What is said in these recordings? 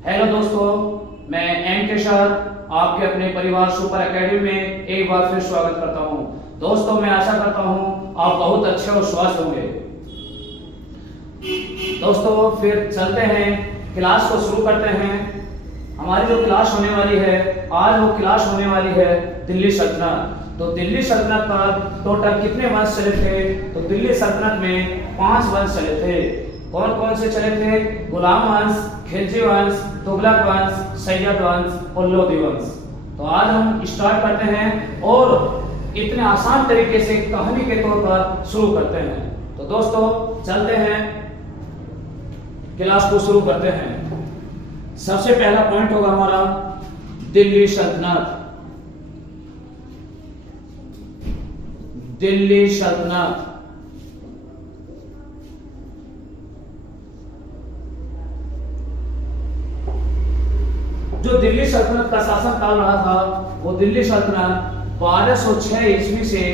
Hello दोस्तों, मैं M के सर आपके अपने परिवार सुपर एकेडमी में एक बार फिर स्वागत करता हूं। दोस्तों, मैं आशा करता हूं आप बहुत अच्छे और स्वस्थ होंगे। दोस्तों, फिर चलते हैं, क्लास को शुरू करते हैं। हमारी जो क्लास होने वाली है आज, वो क्लास होने वाली है दिल्ली सल्तनत। तो दिल्ली सल्तनत पर टोटल कितने वंश चले थे? तो दिल्ली सल्तनत में 5 वंश चले थे। कौन कौन से चले थे? गुलाम वंश, खिलजी वंश, तुगलक वंश, सैयद वंश और लोधी वंश। तो आज हम स्टार्ट करते हैं और इतने आसान तरीके से कहानी के तौर पर शुरू करते हैं। तो दोस्तों, चलते हैं, क्लास को शुरू करते हैं। सबसे पहला पॉइंट होगा हमारा दिल्ली सल्तनत। दिल्ली सल्तनत जो दिल्ली सल्तनत का शासन काल रहा था, वो दिल्ली सल्तनत 1206 ईस्वी से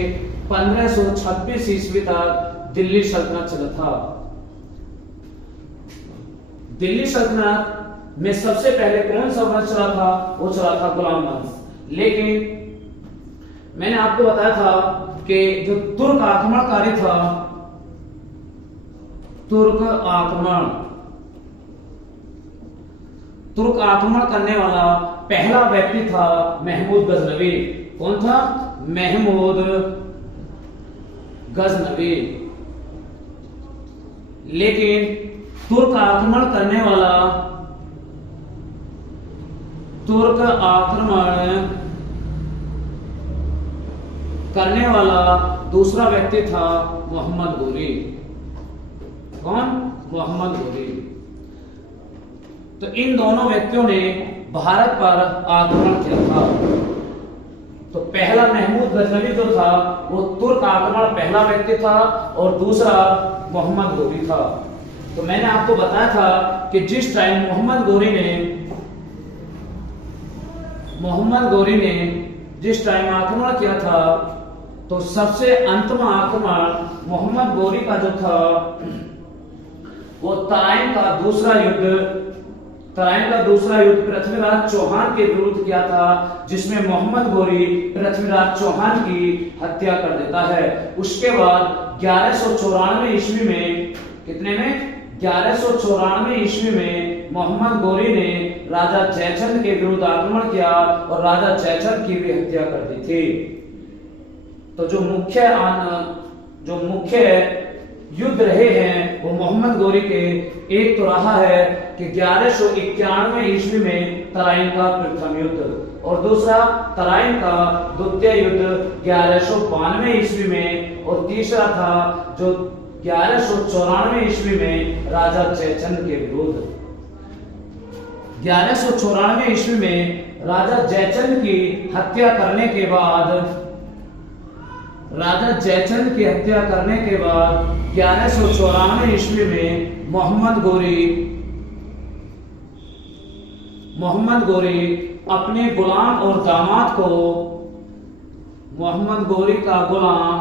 1526 ईस्वी तक दिल्ली सल्तनत चला था। दिल्ली सल्तनत में सबसे पहले कौन सा वंश चला था? वो चला था गुलाम वंश। लेकिन मैंने आपको बताया था कि जो तुर्क आक्रमणकारी था, तुर्क आक्रमण करने वाला पहला व्यक्ति था महमूद गजनवी। कौन था? महमूद गजनवी। लेकिन तुर्क आक्रमण करने वाला दूसरा व्यक्ति था मोहम्मद गोरी। कौन? मोहम्मद गोरी। तो इन दोनों व्यक्तियों ने भारत पर आक्रमण किया था। तो पहला महमूद गजनवी जो था, वो तुर्क आक्रमण पहला व्यक्ति था और दूसरा मोहम्मद गोरी था। तो मैंने आपको बताया था कि जिस टाइम मोहम्मद गोरी ने जिस टाइम आक्रमण किया था, तो सबसे अंतिम आक्रमण मोहम्मद गोरी का जो था, वो तराइन का दूसरा युद्ध पृथ्वीराज चौहान के विरुद्ध किया था, जिसमें मोहम्मद गोरी पृथ्वीराज चौहान की हत्या कर देता है। उसके बाद 1194 ईस्वी में, कितने में? 1194 ईस्वी में मोहम्मद गोरी ने राजा जयचंद के विरुद्ध आक्रमण किया और राजा जयचंद की भी हत्या कर दी थी। तो जो मुख्य युद्ध रहे हैं वो मोहम्मद गोरी के, एक तो रहा है कि 1191 ईस्वी में तराइन का प्रथम युद्ध, और दूसरा तराइन का द्वितीय युद्ध 1192 ईस्वी में, और तीसरा था जो 1194 ईस्वी में राजा जयचंद के विरुद्ध। 1194 ईस्वी में राजा जयचंद की हत्या करने के बाद 1194 ईस्वी में मोहम्मद गोरी अपने गुलाम और दामाद को, मोहम्मद गोरी का गुलाम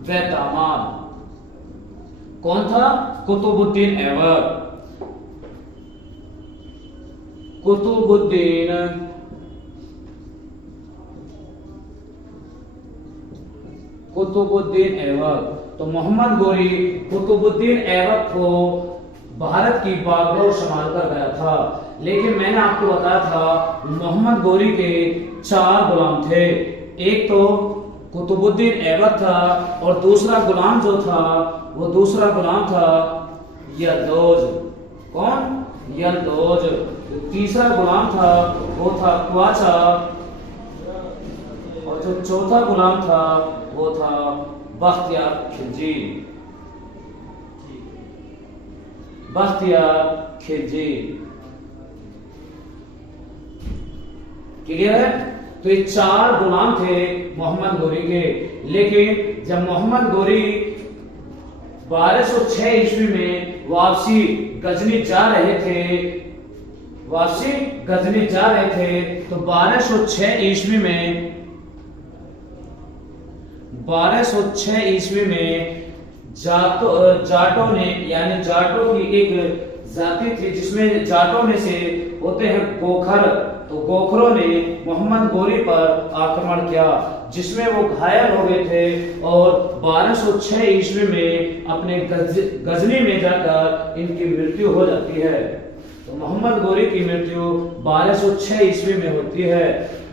व दामाद कौन था? कुतुबुद्दीन ऐबक। कुतुबुद्दीन ऐबक। तो मोहम्मद गोरी कुतुबुद्दीन ऐबक को भारत की बागडोर संभाल कर गया था। लेकिन मैंने आपको बताया था मोहम्मद गोरी के 4 गुलाम थे। एक तो कुतुबुद्दीन ऐबक था, और दूसरा गुलाम जो था, वो दूसरा गुलाम था यल्दौज। कौन? यल्दौज। तीसरा गुलाम था वो था क्वाचा, और जो चौथा गुलाम था वो था बख्तियार खिलजी। क्लियर है? तो ये 4 गुलाम थे मोहम्मद गोरी के। लेकिन जब मोहम्मद गोरी 1206 ईस्वी में वापसी गजनी जा रहे थे, तो 1206 ईस्वी में जाटों ने, यानी जाटों की एक जाति थी जिसमें जाटों में से होते हैं गोखर, तो गोखरों ने मोहम्मद गोरी पर आक्रमण किया, जिसमें वो घायल हो गए थे और 1206 ईस्वी में अपने गजनी में जाकर इनकी मृत्यु हो जाती है। तो मोहम्मद गोरी की मृत्यु 1206 ईस्वी में होती है।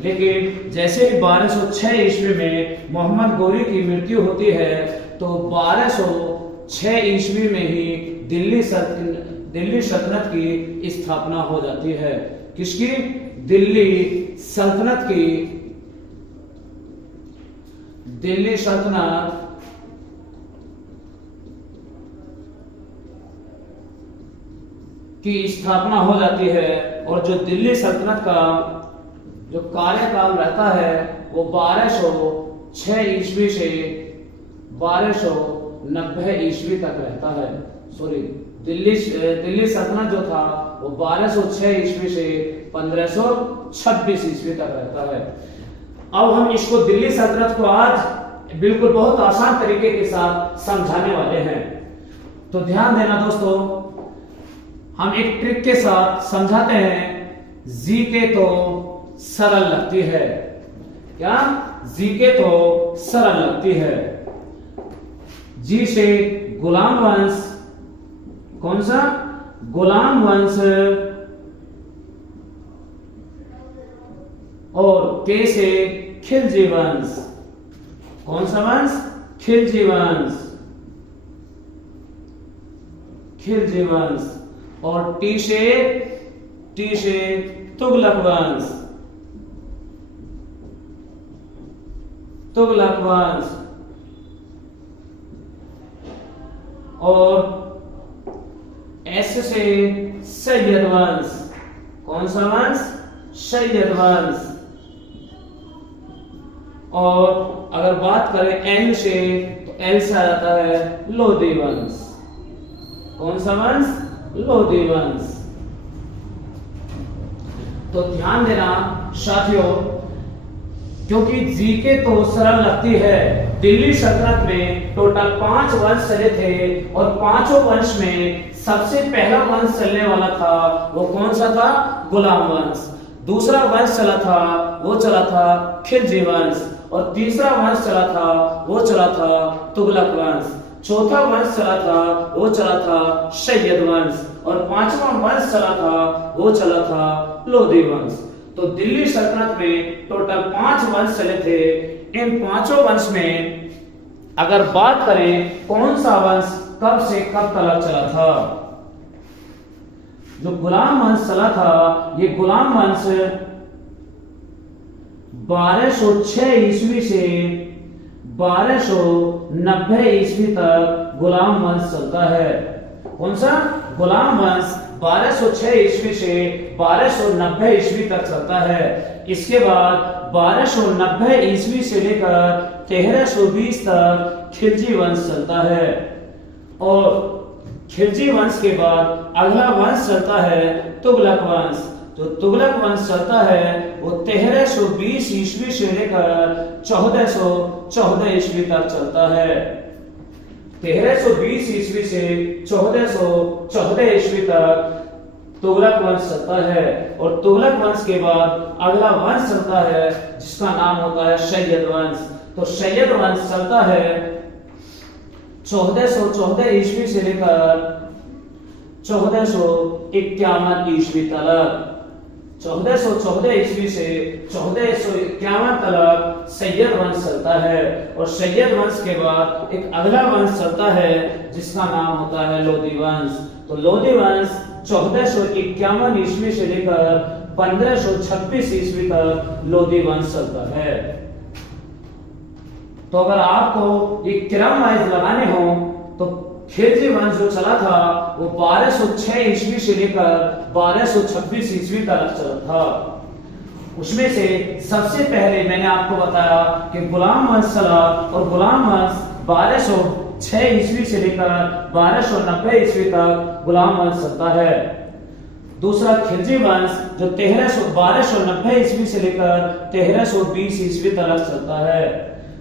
लेकिन जैसे ही 1206 ईस्वी में मोहम्मद गोरी की मृत्यु होती है तो 1206 ईस्वी में ही दिल्ली सल्तनत की स्थापना हो जाती है। किसकी? दिल्ली सल्तनत की। दिल्ली सल्तनत की स्थापना हो जाती है और जो दिल्ली सल्तनत का जो कार्यकाल रहता है वो 1206 ईस्वी से 1290 ईस्वी तक रहता है। सॉरी, दिल्ली सल्तनत जो था वो 1206 ईस्वी से 1526 ईस्वी तक रहता है। अब हम इसको दिल्ली सल्तनत को आज बिल्कुल बहुत आसान तरीके के साथ समझाने वाले हैं। तो ध्यान देना दोस्तों, हम एक ट्रिक के साथ समझाते हैं। जीके तो सरल लगती है। क्या? जीके तो सरल लगती है। जी से गुलाम वंश, कौन सा? गुलाम वंश। और के से खिलजी वंश, कौन सा वंश? खिलजी वंश, खिलजी वंश। और टी से तुगलक वंश, तुगलक वंश। और एस से सैयद वंश, कौन सा वंश? सैयद वंश। और अगर बात करें एल से तो एल से आ जाता है लोधी वंश, कौन सा वंश? लोधी वंश। तो ध्यान देना साथियों, क्योंकि जीके तो सरल लगती है। दिल्ली सल्तनत में टोटल 5 वंश चले थे और पांचों वंश में सबसे पहला वंश चलने वाला था वो कौन सा था? गुलाम वंश। दूसरा वंश चला था वो चला था खिलजी वंश। और तीसरा वंश चला था वो चला था तुगलक वंश। चौथा वंश चला था वो चला था सैयद वंश। और पांचवा वंश चला था वो चला था लोधी वंश। तो दिल्ली सल्तनत में टोटल 5 वंश चले थे। इन पांचों वंश में अगर बात करें कौन सा वंश कब से कब तक चला था? जो गुलाम वंश चला था, ये गुलाम वंश 1206 ईस्वी से 1290 ईस्वी तक गुलाम वंश चलता है। कौन सा? गुलाम वंश 1206 ईस्वी से 1290 ईस्वी तक चलता है। इसके बाद 1290 ईस्वी से लेकर 1320 तक खिलजी वंश चलता है। और खिलजी वंश के बाद अगला वंश चलता है तुगलक वंश। जो तुगलक वंश चलता है वो 1320 ईस्वी से लेकर 1414 ईस्वी तक चलता है। 1320 ईस्वी से 1414 ईस्वी तक तुगलक वंश चलता है। और तुगलक वंश के बाद अगला वंश चलता है जिसका नाम होता है सैयद वंश। तो सैयद वंश चलता है 1414 ईस्वी से लेकर 1451 ईस्वी तक। 1414 ईस्वी से 1451 तक सैयद वंश चलता है। और सैयद वंश के बाद एक अगला वंश चलता है जिसका नाम होता है लोधी वंश। तो लोधी वंश 1451 ईस्वी से लेकर 1526 ईस्वी तक लोधी वंश चलता है। तो अगर आपको ये क्रम वाइज लगाने हो तो खिलजी वंश जो चला था वो 1206 ईस्वी से लेकर 1226 ईस्वी तक चला था। उसमें से सबसे पहले मैंने आपको बताया कि गुलाम वंश चला और गुलाम वंश 1206 ईस्वी से लेकर 1290 ईस्वी तक गुलाम वंश चलता है। दूसरा खिलजी वंश जो 1290 ईस्वी से लेकर 1320 ईस्वी तक चलता है।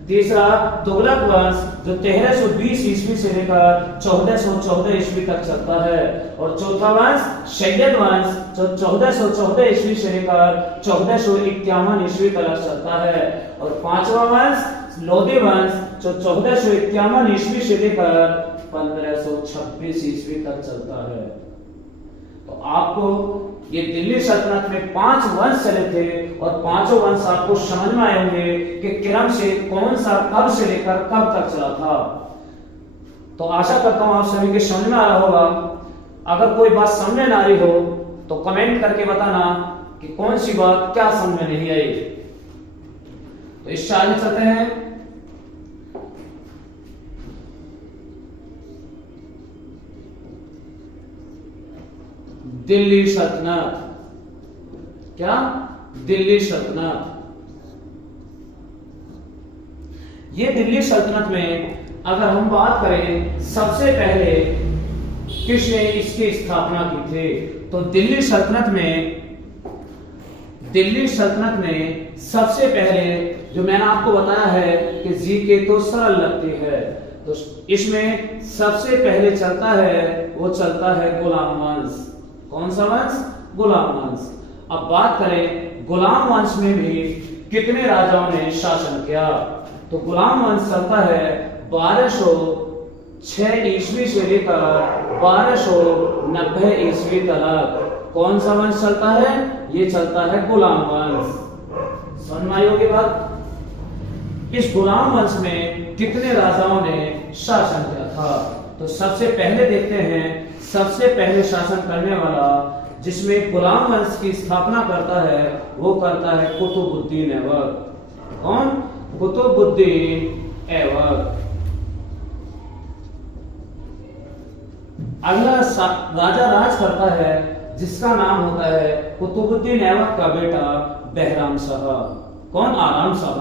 तीसरा तुगलक वंश जो 1320 ईस्वी से लेकर 1414 ईस्वी तक चलता है। और चौथा वंश सैयद वंश जो 1414 ईस्वी से लेकर 1451 ईस्वी तक चलता है। और पांचवा वंश लोधी वंश जो 1451 ईस्वी से लेकर 1526 ईस्वी तक चलता है। तो आपको ये दिल्ली सल्तनत में 5 वंश चले थे और पांचों वंश आपको समझ में आए होंगे कि क्रम से कौन सा कब से लेकर कब तक चला था। तो आशा करता हूं आप सभी के समझ में आ रहा होगा। अगर कोई बात समझ में ना आ रही हो तो कमेंट करके बताना कि कौन सी बात क्या समझ में नहीं आई। तो इससे आगे चलते हैं। दिल्ली सल्तनत, क्या दिल्ली सल्तनत। ये दिल्ली सल्तनत में अगर हम बात करें सबसे पहले किसने इसकी स्थापना की थी, तो दिल्ली सल्तनत में सबसे पहले जो मैंने आपको बताया है कि जीके तो सरल लगती है, तो इसमें सबसे पहले चलता है वो चलता है गुलाम वंश। कौन सा वंश? गुलाम वंश। अब बात करें गुलाम वंश में भी कितने राजाओं ने शासन किया, तो गुलाम वंश चलता है 1206 ईस्वी से लेकर 1290 ईस्वी तक। कौन सा वंश चलता है? ये चलता है गुलाम वंश। समझ में आई होगी बात। इस गुलाम वंश में कितने राजाओं ने शासन किया था, तो सबसे पहले देखते हैं। सबसे पहले शासन करने वाला जिसमें गुलाम वंश की स्थापना करता है वो करता है कुतुबुद्दीन ऐबक। कौन? कुतुबुद्दीन ऐबक। अगला राजा राज करता है जिसका नाम होता है कुतुबुद्दीन ऐबक का बेटा बहराम शाह। कौन? आराम शाह।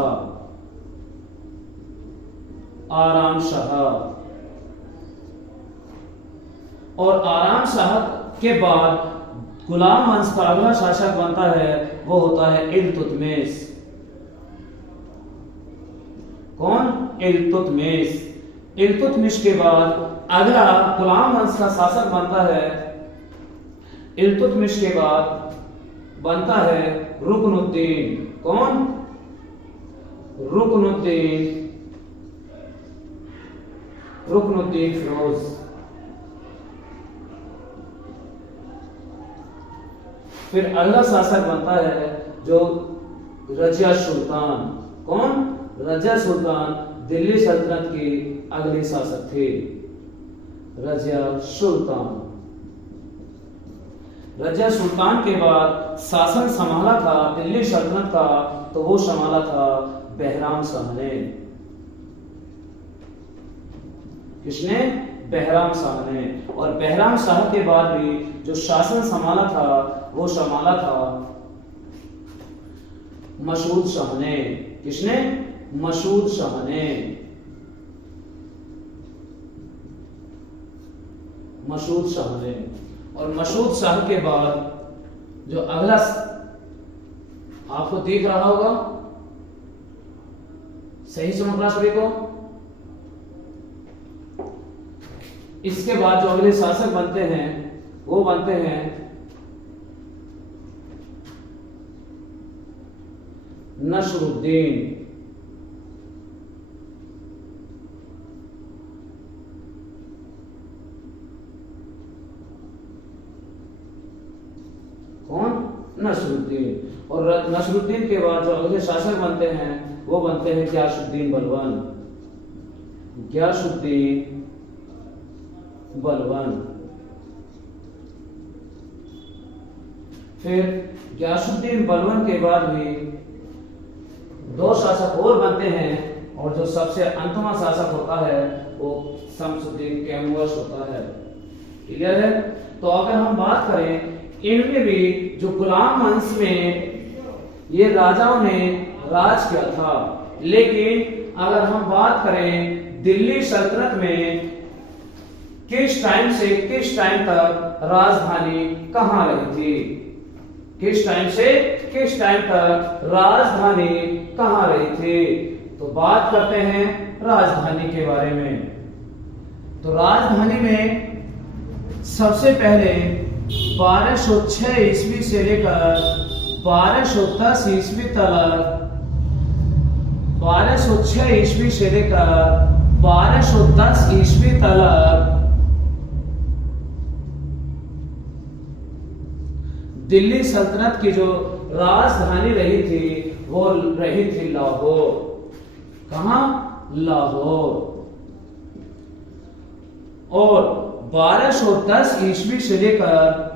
आराम शाह। और आराम शाह के बाद गुलाम वंश का अगला शासक बनता है वो होता है इल्तुतमिश। कौन? इल्तुतमिश। इल्तुतमिश के बाद अगला गुलाम वंश का शासक बनता है, इल्तुतमिश के बाद बनता है रुकनुद्दीन। कौन? रुकनुद्दीन फिरोज। फिर अगला शासक बनता है जो रजिया सुल्तान। कौन? रजिया सुल्तान दिल्ली सल्तनत की अगली शासक थे। रजिया सुल्तान। रजिया सुल्तान के बाद शासन संभाला था दिल्ली सल्तनत का, तो वो संभाला था बहराम शाह ने। किसने? बहराम शाह ने। और बहराम शाह के बाद भी जो शासन संभाला था वो संभाला था मसूद शाह ने। किसने? मसूद शाह ने। मसूद शाह ने। और मसूद शाह के बाद जो अगला आपको दिख रहा होगा, सही समझ रहा सभी को। इसके बाद जो अगले शासक बनते हैं वो बनते हैं नसरुद्दीन। कौन? नसरुद्दीन। और नसरुद्दीन के बाद जो अगले शासक बनते हैं वो बनते हैं गियासुद्दीन बलबन। गियासुद्दीन बलबन। फिर गियासुद्दीन बलबन के बाद भी 2 शासक और बनते हैं, और जो सबसे अंतिम शासक होता है वो शमसुद्दीन कैमूरस होता है। क्लियर है? तो अगर हम बात करें इनमें भी जो गुलाम वंश में ये राजाओं ने राज किया था, लेकिन अगर हम बात करें दिल्ली सल्तनत में किस टाइम से किस टाइम तक राजधानी कहां रही थी, किस टाइम से किस टाइम तक राजधानी कहां रही थी, तो बात करते हैं राजधानी के बारे में। तो राजधानी में सबसे पहले 1206 ईस्वी से लेकर 1210 ईस्वी तक, 1206 ईस्वी से लेकर 1210 ईस्वी तक दिल्ली सल्तनत की जो राजधानी रही थी वो रही थी लाहौर। कहां? लाहौर। और 1210 ईस्वी से लेकर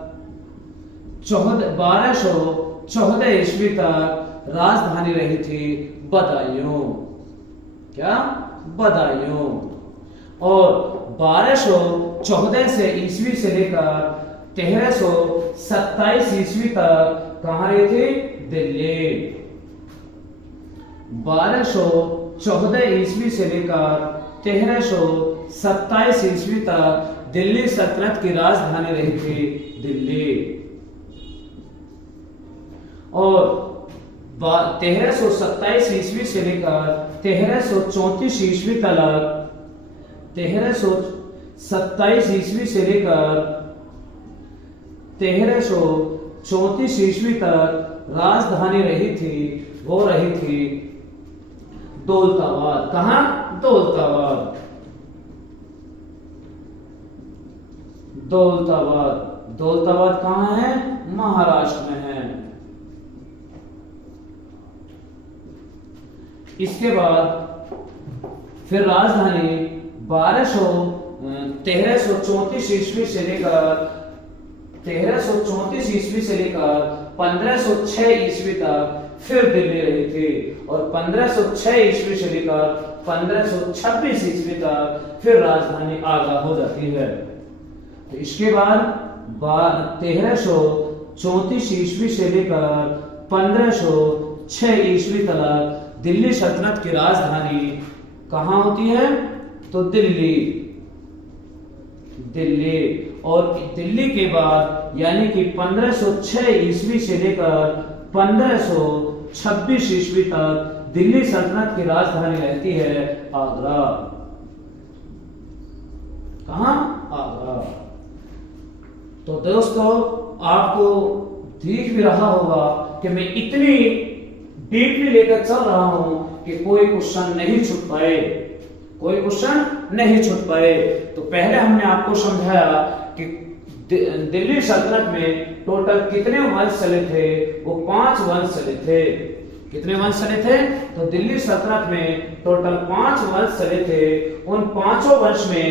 1214 ईस्वी तक राजधानी रही थी बदायूं। क्या? बदायूं। और 1214 से ईस्वी से लेकर 1327 ईस्वी तक कहां रही थी? दिल्ली। 1214 ईस्वी से लेकर 1327 ईस्वी तक दिल्ली सल्तनत की राजधानी रही थी दिल्ली। और 1327 ईस्वी से लेकर 1334 ईस्वी तक, 1327 ईस्वी से लेकर 1334 ईस्वी तक राजधानी रही थी, वो रही थी दौलताबाद। कहां? दौलताबाद। दौलताबाद। दौलताबाद कहां है? महाराष्ट्र में है। इसके बाद फिर राजधानी 1334 ईस्वी से लेकर 1334 ईस्वी से लेकर 1506 ईस्वी तक फिर दिल्ली रही थी। और 1506 ईस्वी से लेकर 1526 ईस्वी तक फिर राजधानी आगरा हो जाती है। तो इसके बाद 1334 ईस्वी से लेकर 1506 ईस्वी तक दिल्ली सल्तनत की राजधानी कहां होती है? तो दिल्ली। दिल्ली। और दिल्ली के बाद यानी कि 1506 ईस्वी से लेकर 1526 ईस्वी तक दिल्ली सल्तनत की राजधानी रहती है आगरा। कहां? आगरा। तो दोस्तों आपको दिख भी रहा होगा कि मैं इतनी डीपली लेकर चल रहा हूं कि कोई क्वेश्चन नहीं छूट पाए, कोई क्वेश्चन नहीं छूट पाए। तो पहले हमने आपको समझाया कि दिल्ली सल्तनत में टोटल कितने वंश चले थे? वो 5 वंश चले थे। कितने वंश चले थे? तो दिल्ली सल्तनत में टोटल 5 वंश चले थे। उन 5 वंश में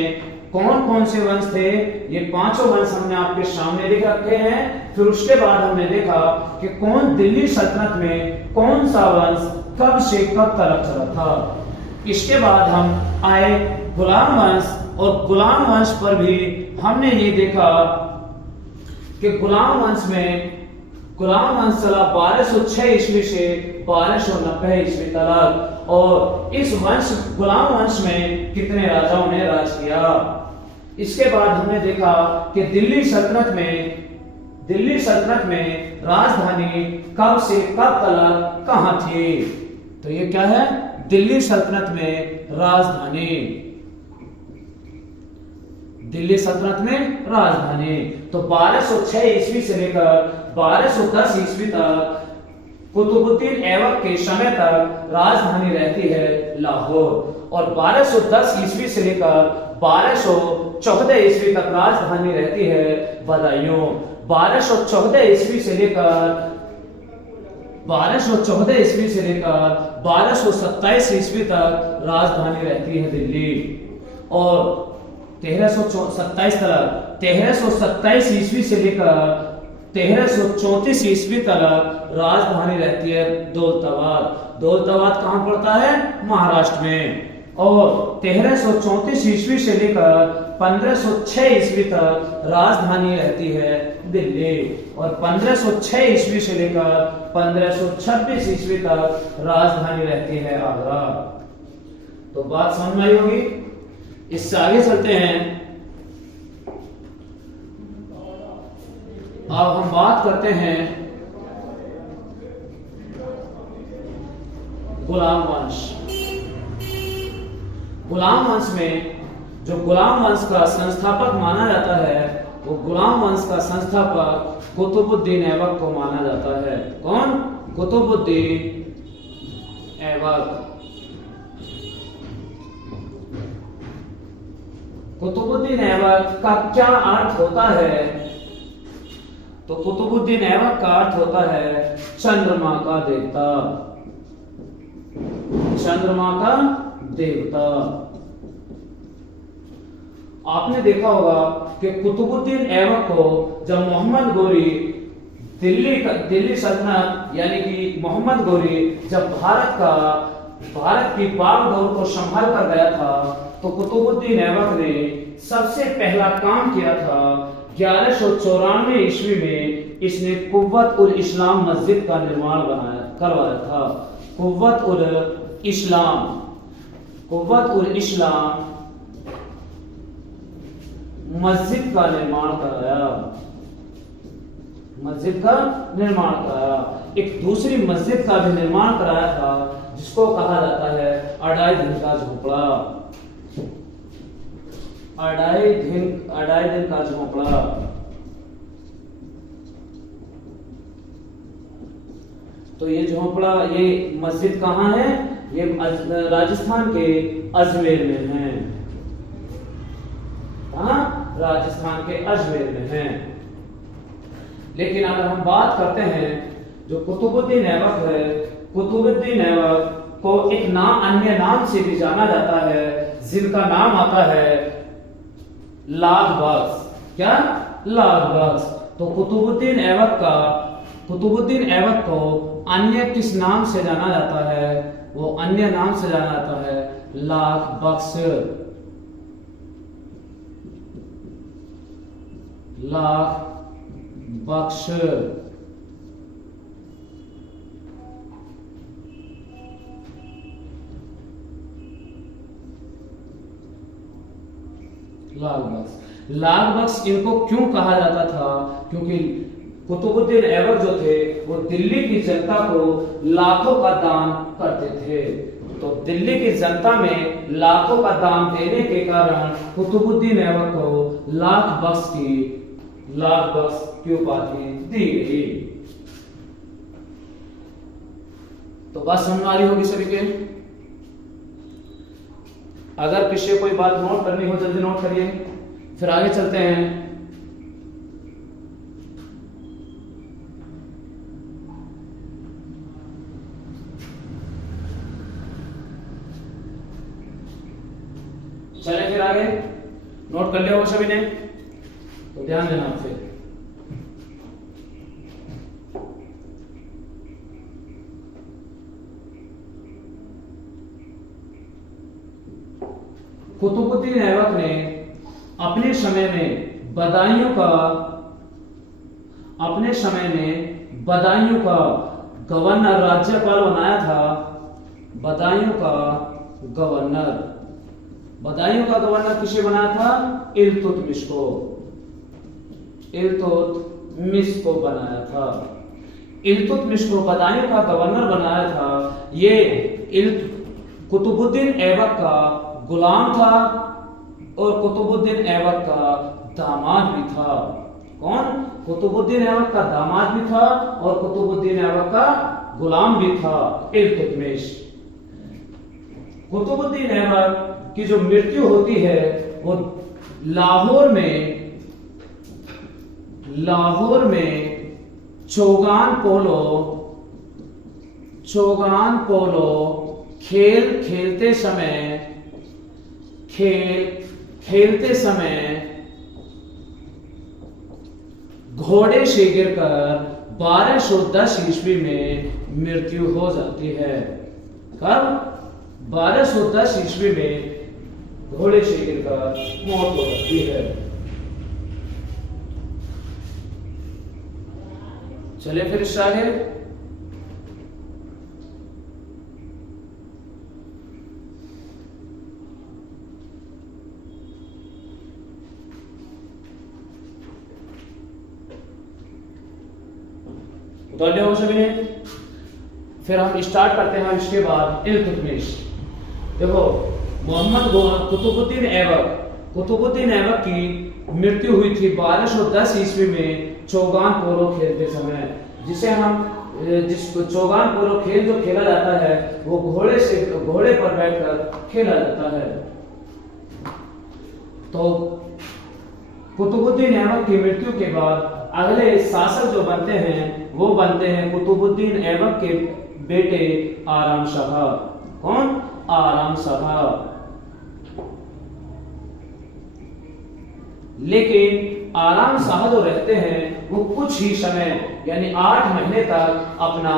कौन कौन से वंश थे? ये 5 वंश हमने आपके सामने लिख रखे हैं। फिर उसके बाद हमने देखा कि कौन दिल्ली सल्तनत में कौन सा वंश कब से कब तक चला था। इसके बाद हम आए गुलाम वंश, और गुलाम वंश पर भी हमने ये देखा कि गुलाम वंश चला 1206 ईस्वी से 1290 ईस्वी तक। और इस गुलाम वंश में कितने राजाओं ने राज किया। इसके बाद हमने देखा कि दिल्ली सल्तनत में राजधानी कब से कब तक कहां थी। तो ये क्या है? दिल्ली सल्तनत में राजधानी। दिल्ली सल्तनत में राजधानी। तो 1206 ईस्वी से लेकर 1210 ईस्वी तक कुतुबुद्दीन ऐबक के समय तक राजधानी रहती है लाहौर। और 1210 ईस्वी से लेकर 1214 ईस्वी तक राजधानी रहती है बदायूं। 1214 ईस्वी से लेकर 1227 ईस्वी तक राजधानी रहती है दिल्ली। और 1327 ईस्वी से लेकर 1334 ईस्वी तक राजधानी रहती है दौलताबाद। दौलताबाद कहां पड़ता है? महाराष्ट्र में। और 1334 ईस्वी से लेकर 1506 ईस्वी तक राजधानी रहती है दिल्ली। और 1506 ईस्वी से लेकर 1526 ईस्वी तक राजधानी रहती है आगरा। तो बात समझ में आई होगी। इससे आगे चलते हैं। अब हम बात करते हैं गुलाम वंश। गुलाम वंश में जो गुलाम वंश का संस्थापक माना जाता है, वो गुलाम वंश का संस्थापक कुतुबुद्दीन ऐबक को माना जाता है। कौन? कुतुबुद्दीन ऐबक। कुतुबुद्दीन ऐबक का क्या अर्थ होता है? तो कुतुबुद्दीन ऐबक का अर्थ होता है चंद्रमा का देवता, चंद्रमा का देवता। आपने देखा होगा कि कुतुबुद्दीन ऐबक को जब मोहम्मद गोरी दिल्ली सल्तनत यानी कि मोहम्मद गोरी जब भारत की बागडोर को संभाल कर गया था, तो कुतुबुद्दीन ऐबक ने सबसे पहला काम किया था 1194 ईस्वी में इसने कुव्वत उल इस्लाम मस्जिद का निर्माण करवाया था। कुव्वत उल इस्लाम मस्जिद का निर्माण कराया, मस्जिद का निर्माण कराया। एक दूसरी मस्जिद का भी निर्माण कराया था जिसको कहा जाता है अढ़ाई दिन का झोपड़ा, अढ़ाई दिन का झोपड़ा। तो ये झोपड़ा, ये मस्जिद कहाँ है? ये राजस्थान के अजमेर में है। कहाँ? राजस्थान के अजमेर में है। लेकिन अगर हम बात करते हैं जो कुतुबुद्दीन ऐबक है, कुतुबुद्दीन ऐबक को एक अन्य नाम से भी जाना जाता है, जिनका नाम आता है लाख बख्श। क्या? लाख बख्श। तो कुतुबुद्दीन ऐबक को अन्य किस नाम से जाना जाता है? वो अन्य नाम से जाना जाता है लाख बख्श, लाख बख्श। लाख बख्श इनको क्यों कहा जाता था? क्योंकि कुतुबुद्दीन ऐबक जो थे वो दिल्ली की जनता को लाखों का दान करते थे। तो दिल्ली की जनता में लाखों का दान देने के कारण कुतुबुद्दीन ऐबक को लाख बख्श की उपाधि दी गई। तो बात समझ आ रही होगी सभी के। अगर किसी को कोई बात नोट करनी हो जल्दी नोट करिए, फिर आगे चलते हैं। चलें फिर आगे। नोट कर लिया होगा सभी ने, तो ध्यान देना फिर। कुतुबुद्दीन ऐबक ने अपने समय में बदायूं का गवर्नर, राज्यपाल बनाया था। बदायूं का गवर्नर किसे बनाया था? इल्तुतमिश को बनाया था। इल्तुतमिश को बदायूं का गवर्नर बनाया था। ये कुतुबुद्दीन ऐबक का गुलाम था और कुतुबुद्दीन ऐबक का दामाद भी था। कौन? कुतुबुद्दीन ऐबक का दामाद भी था और कुतुबुद्दीन ऐबक का गुलाम भी था इल्तुतमिश। कुतुबुद्दीन ऐबक की जो मृत्यु होती है वो लाहौर में चौगान पोलो खेलते समय घोड़े से गिरकर 1210 ईस्वी में मृत्यु हो जाती है। कब? 1210 ईस्वी में घोड़े से गिरकर मौत हो जाती है। चले फिर इससे आगे। उतार लिया हो सभी ने। फिर हम स्टार्ट करते हैं इसके बाद इल्तुतमिश। देखो कुतुबुद्दीन ऐबक की मृत्यु हुई थी 1210 ईस्वी में चौगान पोलो खेलते समय। जिसको चौगान पोलो खेल जो खेला जाता है वो घोड़े पर बैठकर खेला जाता है। तो कुतुबुद्दीन ऐबक की मृत्यु के बाद अगले शासक जो बनते हैं वो बनते हैं कुतुबुद्दीन ऐबक के बेटे आराम शाह। कौन? आराम शाह। लेकिन आराम शाह जो रहते हैं वो कुछ ही समय यानी 8 महीने तक अपना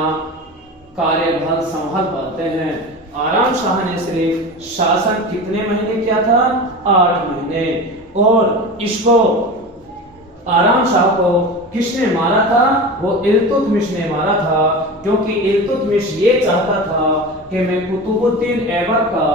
कार्यभार संभाल पाते हैं। आराम शाह ने सिर्फ शासन कितने महीने किया था? 8 महीने। और इसको आराम शाह को किसने मारा था? वो इल्तुतमिश ने मारा था, क्योंकि इल्तुतमिश ये चाहता था कि मैं कुतुबुद्दीन ऐबक का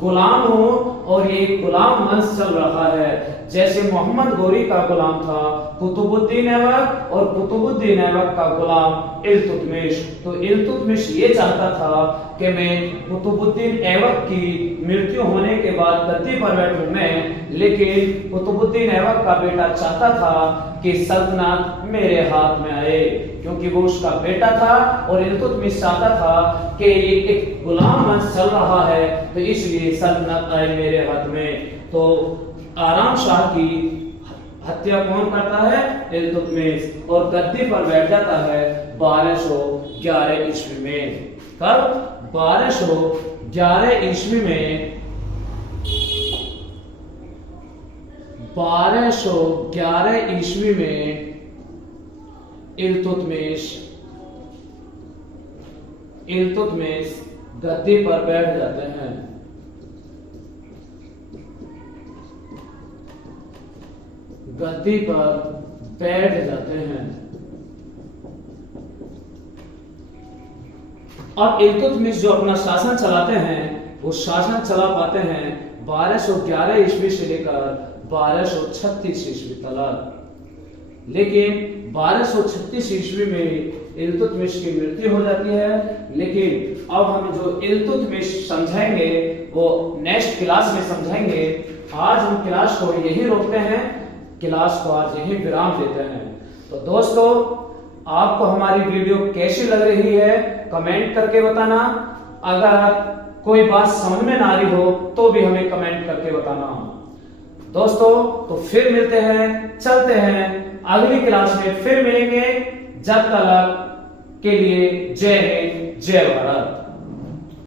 गुलाम हूं और ये गुलाम वंश चल रहा है। जैसे मोहम्मद गोरी का गुलाम था कुतुबुद्दीन ऐबक और कुतुबुद्दीन ऐबक का गुलाम इल्तुतमिश। तो इल्तुतमिश ये चाहता था कि मैं कुतुबुद्दीन ऐबक की मृत्यु होने के बाद गद्दी पर बैठूं मैं, लेकिन कुतुबुद्दीन ऐबक का बेटा चाहता था कि सल्तनत मेरे हाथ में आए, क्योंकि वो उसका बेटा था और इल्तुतमिश चाहता था कि ये एक गुलाम वंश चल रहा है, तो इसलिए सल्तनत आए मेरे हाथ में। तो आराम शाह की हत्या कौन करता है? इल्तुतमिश। और गद्दी पर बैठ जाता है 1211 ईस्वी में। कब? 1211 ईस्वी में। 1211 ईस्वी में इल्तुतमिश गद्दी पर बैठ जाते हैं। गद्दी पर बैठ जाते हैं। अब इल्तुतमिश जो अपना शासन चलाते हैं वो शासन चला पाते हैं 1211 ईस्वी से लेकर 1236 ईस्वी तक। लेकिन 1236 ईस्वी में इल्तुतमिश की मृत्यु हो जाती है। लेकिन अब हम जो इल्तुतमिश समझाएंगे वो नेक्स्ट क्लास में समझाएंगे। आज हम क्लास को यही रोकते हैं, क्लास को आज यही विराम देते हैं। तो दोस्तों, आपको हमारी वीडियो कैसी लग रही है कमेंट करके बताना। अगर कोई बात समझ में ना आ रही हो तो भी हमें कमेंट करके बताना। दोस्तों, तो फिर मिलते हैं, चलते हैं, अगली क्लास में फिर मिलेंगे। जब तक के लिए जय हिंद, जय भारत।